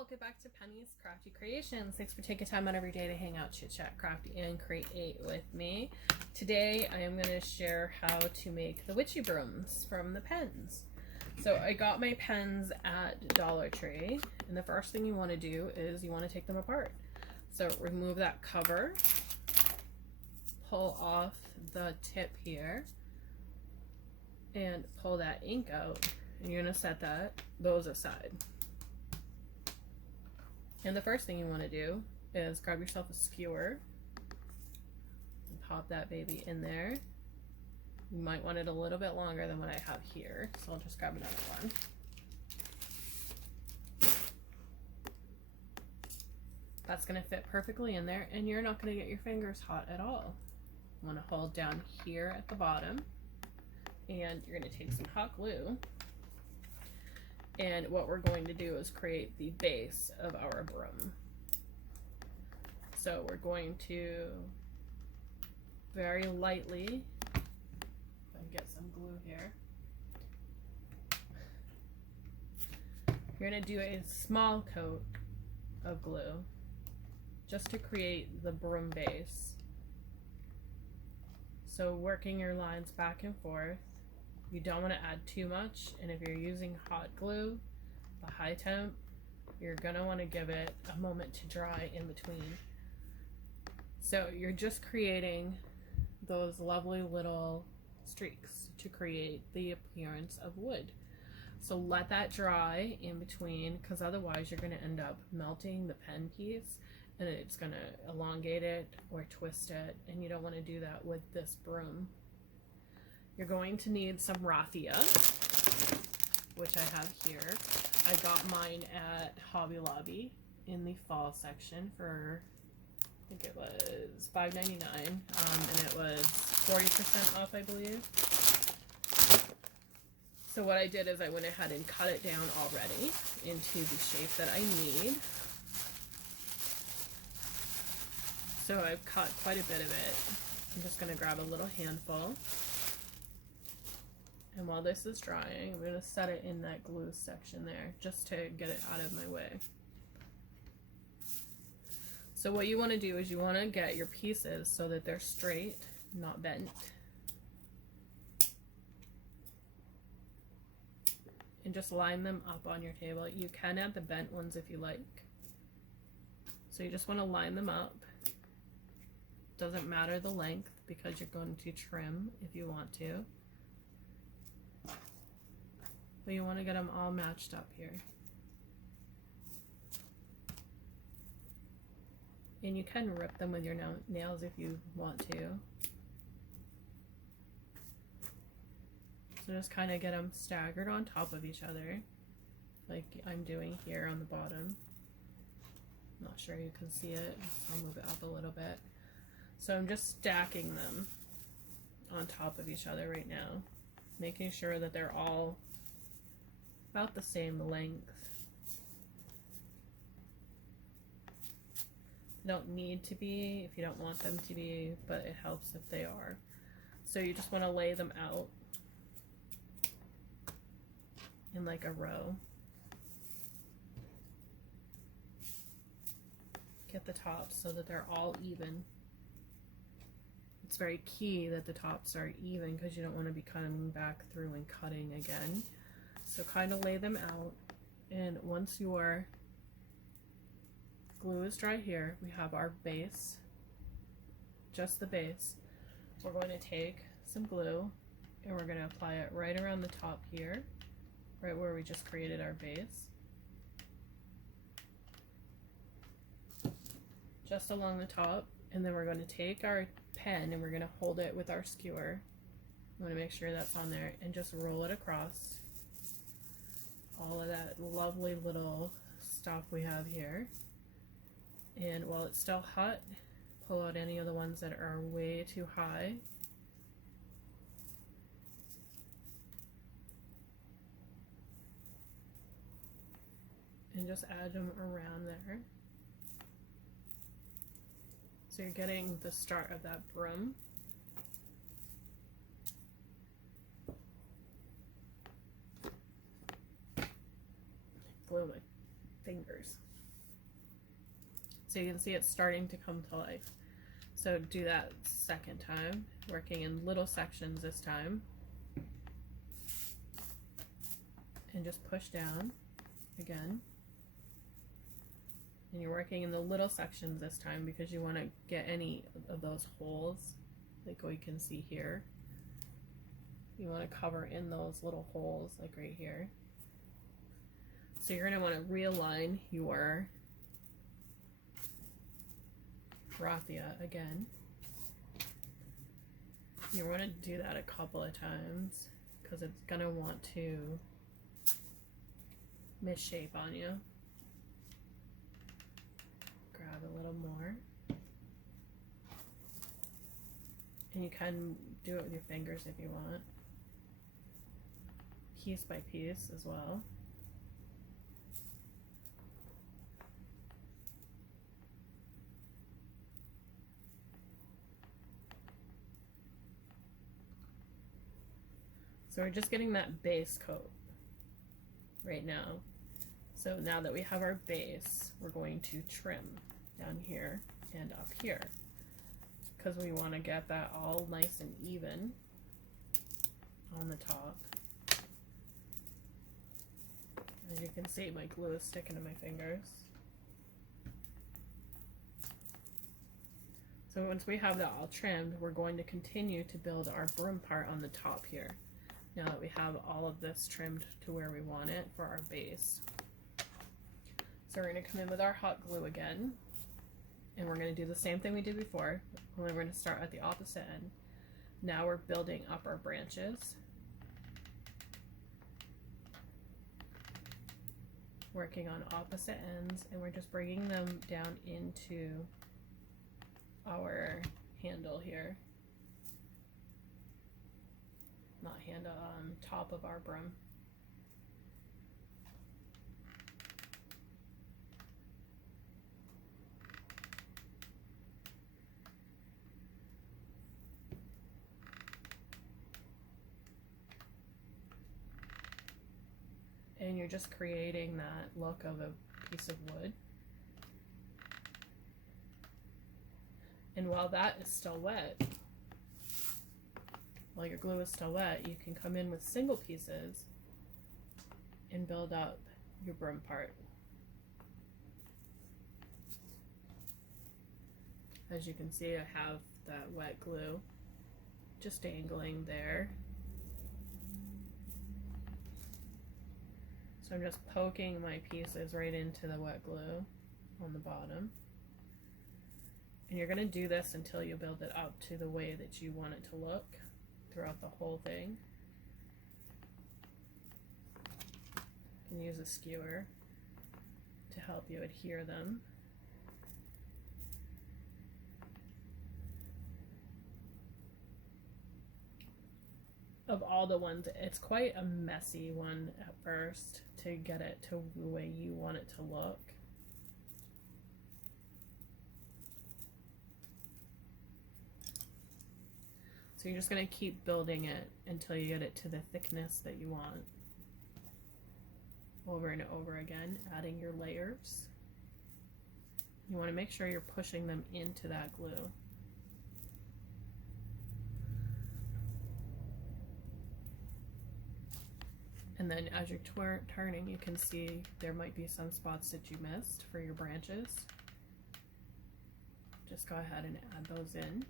welcome back to Penny's Crafty Creations. Thanks for taking time out of your day to hang out, chit chat, crafty, and create with me. Today I am going to share how to make the witchy brooms from the pens. So I got my pens at Dollar Tree, and the first thing you want to do is you want to take them apart. So remove that cover, pull off the tip here, and pull that ink out, and you're going to set those aside. And the first thing you want to do is grab yourself a skewer and pop that baby in there. You might want it a little bit longer than what I have here, so I'll just grab another one. That's going to fit perfectly in there, and you're not going to get your fingers hot at all. You want to hold down here at the bottom, and you're going to take some hot glue. And what we're going to do is create the base of our broom. So we're going to very lightly, if I can get some glue here, you're going to do a small coat of glue just to create the broom base. So working your lines back and forth. You don't want to add too much, and if you're using hot glue, the high temp, you're going to want to give it a moment to dry in between. So you're just creating those lovely little streaks to create the appearance of wood. So let that dry in between, because otherwise you're going to end up melting the pen piece, and it's going to elongate it or twist it, and you don't want to do that with this broom. You're going to need some raffia, which I have here. I got mine at Hobby Lobby in the fall section for, I think it was $5.99, and it was 40% off, I believe. So what I did is I went ahead and cut it down already into the shape that I need. So I've cut quite a bit of it. I'm just going to grab a little handful. And while this is drying, I'm going to set it in that glue section there just to get it out of my way. So what you want to do is you want to get your pieces so that they're straight, not bent. And just line them up on your table. You can add the bent ones if you like. So you just want to line them up. Doesn't matter the length because you're going to trim if you want to. But you want to get them all matched up here. And you can rip them with your nails if you want to. So just kind of get them staggered on top of each other, like I'm doing here on the bottom. Not sure you can see it. I'll move it up a little bit. So I'm just stacking them on top of each other right now, making sure that they're all about the same length. They don't need to be if you don't want them to be, but it helps if they are. So you just want to lay them out in like a row. Get the tops so that they're all even. It's very key that the tops are even because you don't want to be coming back through and cutting again. So kind of lay them out, and once your glue is dry here, we have our base, just the base. We're going to take some glue and we're going to apply it right around the top here, right where we just created our base. Just along the top, and then we're going to take our pen and we're going to hold it with our skewer. I'm going to make sure that's on there and just roll it across all of that lovely little stuff we have here. And while it's still hot, pull out any of the ones that are way too high. And just add them around there. So you're getting the start of that broom. Glue my fingers. So you can see it's starting to come to life. So do that second time, working in little sections this time. And just push down again. And you're working in the little sections this time because you want to get any of those holes, like what you can see here. You want to cover in those little holes, like right here. So you're going to want to realign your raffia again. You want to do that a couple of times because it's going to want to misshape on you. Grab a little more. And you can do it with your fingers if you want. Piece by piece as well. So we're just getting that base coat right now. So now that we have our base, we're going to trim down here and up here because we want to get that all nice and even on the top. As you can see, my glue is sticking to my fingers. So once we have that all trimmed, we're going to continue to build our broom part on the top here. Now that we have all of this trimmed to where we want it for our base. So we're going to come in with our hot glue again, and we're going to do the same thing we did before, only we're going to start at the opposite end. Now we're building up our branches. Working on opposite ends, and we're just bringing them down into our handle here. Not handle, top of our broom. And you're just creating that look of a piece of wood. And while that is still wet, while your glue is still wet, you can come in with single pieces and build up your broom part. As you can see, I have that wet glue just dangling there. So I'm just poking my pieces right into the wet glue on the bottom. And you're going to do this until you build it up to the way that you want it to look throughout the whole thing. You can use a skewer to help you adhere them. Of all the ones, it's quite a messy one at first to get it to the way you want it to look. So you're just going to keep building it until you get it to the thickness that you want. Over and over again, adding your layers. You want to make sure you're pushing them into that glue. And then as you're turning, you can see there might be some spots that you missed for your branches. Just go ahead and add those in.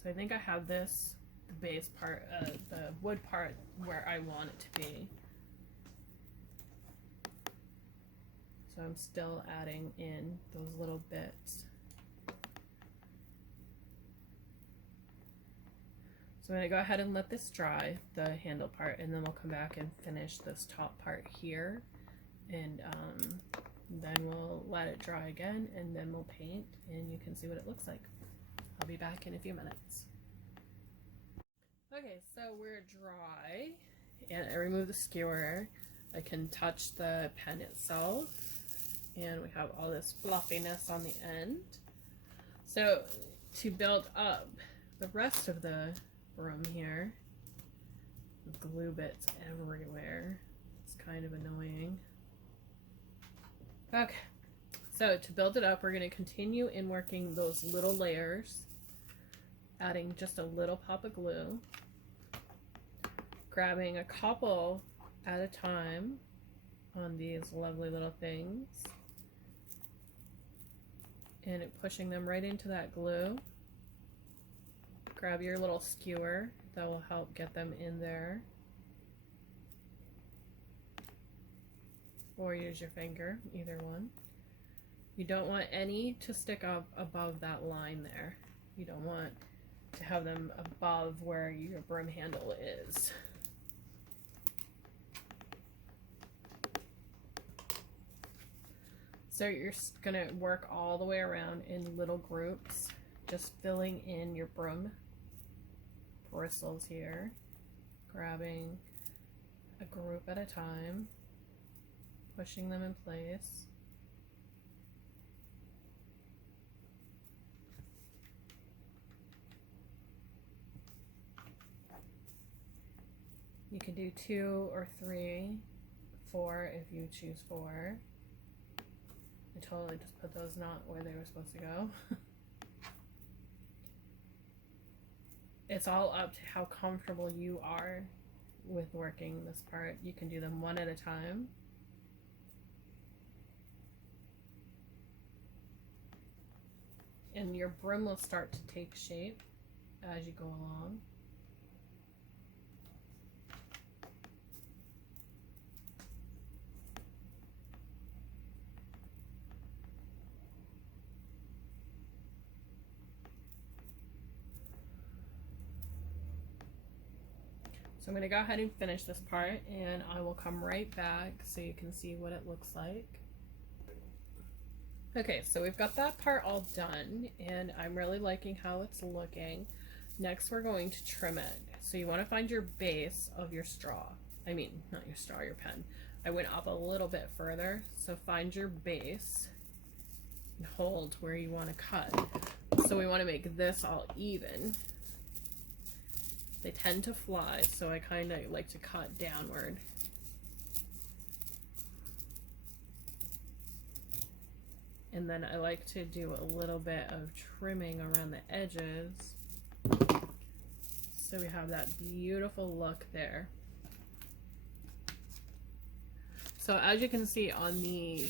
So I think I have this, the base part, the wood part where I want it to be. So I'm still adding in those little bits. So I'm going to go ahead and let this dry, the handle part, and then we'll come back and finish this top part here. And then we'll let it dry again, and then we'll paint, and you can see what it looks like. I'll be back in a few minutes. Okay, so we're dry, and I removed the skewer. I can touch the pen itself, and we have all this fluffiness on the end. So to build up the rest of the broom here, glue bits everywhere. It's kind of annoying. Okay, so to build it up, we're going to continue in working those little layers, adding just a little pop of glue, grabbing a couple at a time on these lovely little things, and pushing them right into that glue. Grab your little skewer, that will help get them in there, or use your finger, either one. You don't want any to stick up above that line there. You don't want to have them above where your broom handle is. So you're gonna work all the way around in little groups, just filling in your broom bristles here, grabbing a group at a time, pushing them in place. You can do 2 or 3, 4 if you choose 4. I totally just put those not where they were supposed to go. It's all up to how comfortable you are with working this part. You can do them one at a time. And your broom will start to take shape as you go along. So I'm going to go ahead and finish this part, and I will come right back so you can see what it looks like. Okay, so we've got that part all done, and I'm really liking how it's looking. Next, we're going to trim it. So you want to find your base of your straw. I mean, not your straw, your pen. I went up a little bit further, so find your base and hold where you want to cut. So we want to make this all even. They tend to fly, so I kind of like to cut downward. And then I like to do a little bit of trimming around the edges, so we have that beautiful look there. So as you can see on the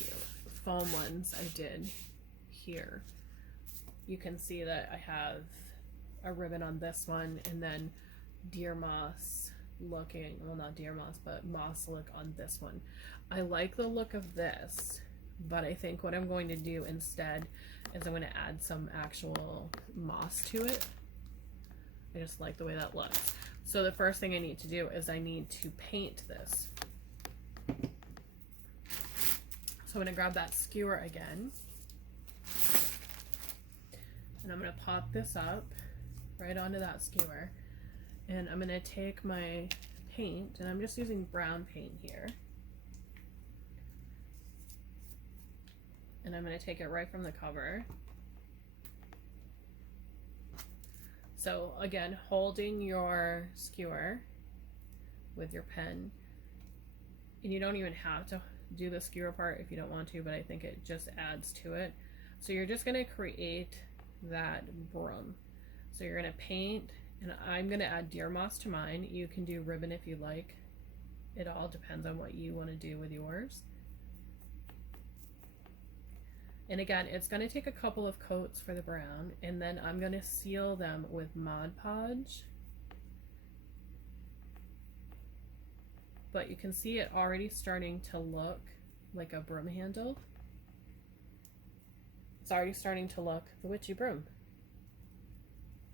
foam ones I did here, you can see that I have a ribbon on this one, and then deer moss looking, well, not deer moss, but moss look on this one. I like the look of this, but I think what I'm going to do instead is I'm going to add some actual moss to it. I just like the way that looks. So the first thing I need to do is I need to paint this. So I'm going to grab that skewer again, and I'm going to pop this up right onto that skewer. And I'm going to take my paint, and I'm just using brown paint here. And I'm going to take it right from the cover. So again, holding your skewer with your pen. And you don't even have to do the skewer part if you don't want to, but I think it just adds to it. So you're just going to create that broom. So you're going to paint. And I'm going to add deer moss to mine. You can do ribbon if you like. It all depends on what you want to do with yours. And again, it's going to take a couple of coats for the brown, and then I'm going to seal them with Mod Podge. But you can see it already starting to look like a broom handle. It's already starting to look the witchy broom.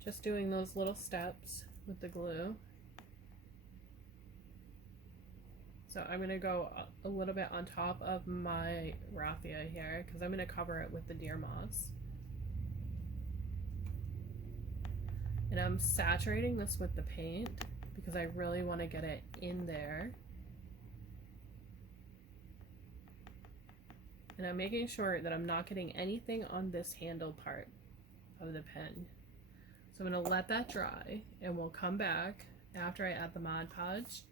Just doing those little steps with the glue. So I'm going to go a little bit on top of my raffia here, because I'm going to cover it with the deer moss. And I'm saturating this with the paint because I really want to get it in there. And I'm making sure that I'm not getting anything on this handle part of the pen. So I'm going to let that dry, and we'll come back after I add the Mod Podge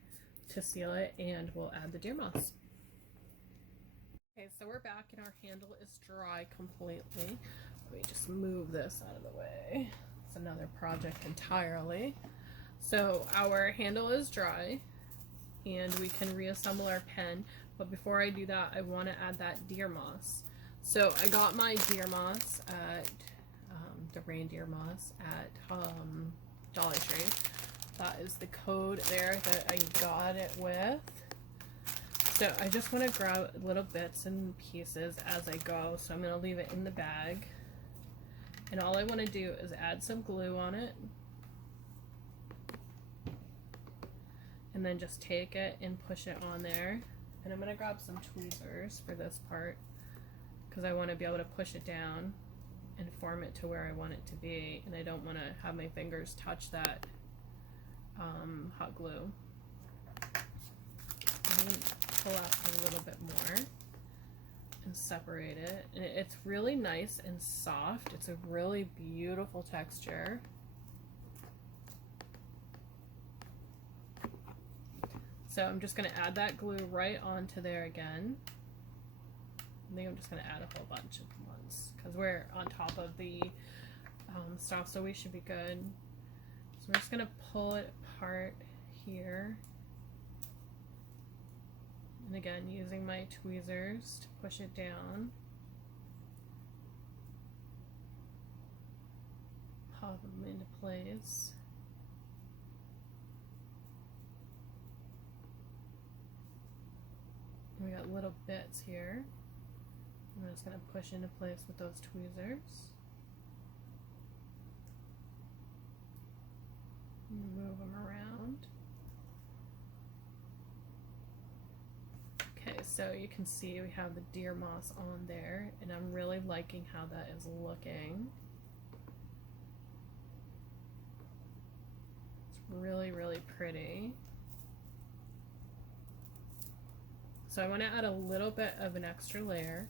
to seal it, and we'll add the deer moss. Okay, so we're back and our handle is dry completely. Let me just move this out of the way. It's another project entirely. So our handle is dry and we can reassemble our pen, but before I do that, I want to add that deer moss. So I got my deer moss at the reindeer moss at Dollar Tree. That is the code there that I got it with. So I just want to grab little bits and pieces as I go. So I'm going to leave it in the bag. And all I want to do is add some glue on it. And then just take it and push it on there. And I'm going to grab some tweezers for this part, because I want to be able to push it down and form it to where I want it to be. And I don't want to have my fingers touch that hot glue. I'm going to pull out a little bit more and separate it. And it's really nice and soft. It's a really beautiful texture. So I'm just going to add that glue right onto there again. I think I'm just going to add a whole bunch at once because we're on top of the stuff, so we should be good. So I'm just going to pull it apart here. And again, using my tweezers to push it down. Pop them into place. We got little bits here. I'm just going to push into place with those tweezers. Move them around. Okay, so you can see we have the deer moss on there, and I'm really liking how that is looking. It's really, really pretty. So I want to add a little bit of an extra layer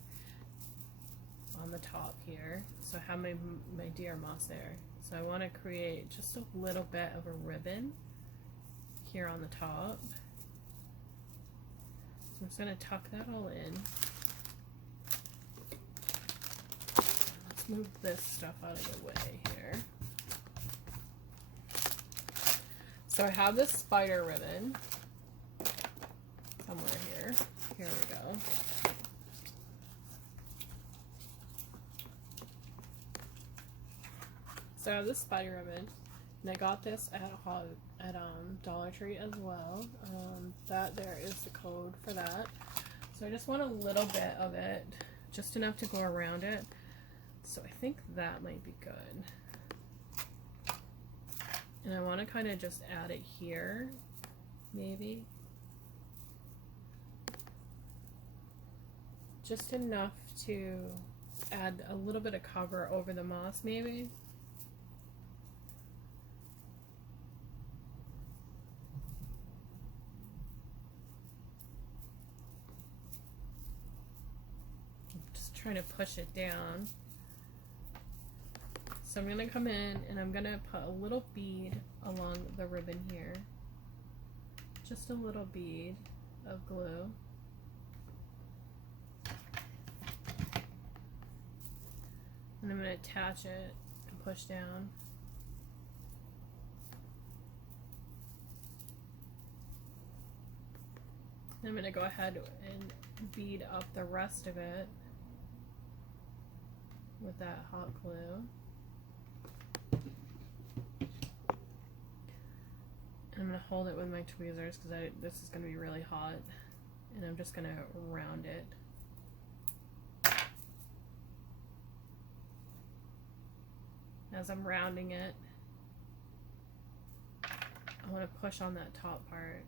on the top here. So I have my deer moss there. So I want to create just a little bit of a ribbon here on the top. So I'm just going to tuck that all in. Let's move this stuff out of the way here. So I have this spider ribbon somewhere here. Here we go. So I have this spider ribbon, and I got this at Dollar Tree as well. That there is the code for that. So I just want a little bit of it, just enough to go around it. So I think that might be good. And I want to kind of just add it here, maybe. Just enough to add a little bit of cover over the moss, maybe. Just trying to push it down. So I'm going to come in and I'm going to put a little bead along the ribbon here. Just a little bead of glue. And I'm going to attach it and push down. I'm going to go ahead and bead up the rest of it with that hot glue. And I'm going to hold it with my tweezers because this is going to be really hot. And I'm just going to round it. As I'm rounding it, I want to push on that top part.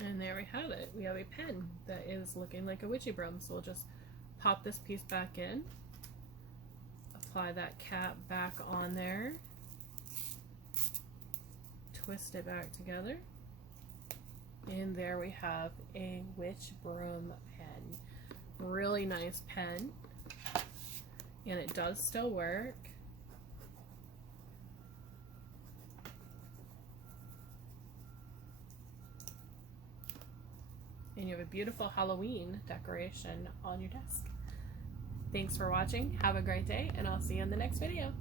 And there we have it. We have a pen that is looking like a witchy broom. So we'll just pop this piece back in. Apply that cap back on there, twist it back together, and there we have a witch broom pen. really nice pen, and it does still work. And you have a beautiful Halloween decoration on your desk. Thanks for watching. Have a great day, and I'll see you in the next video.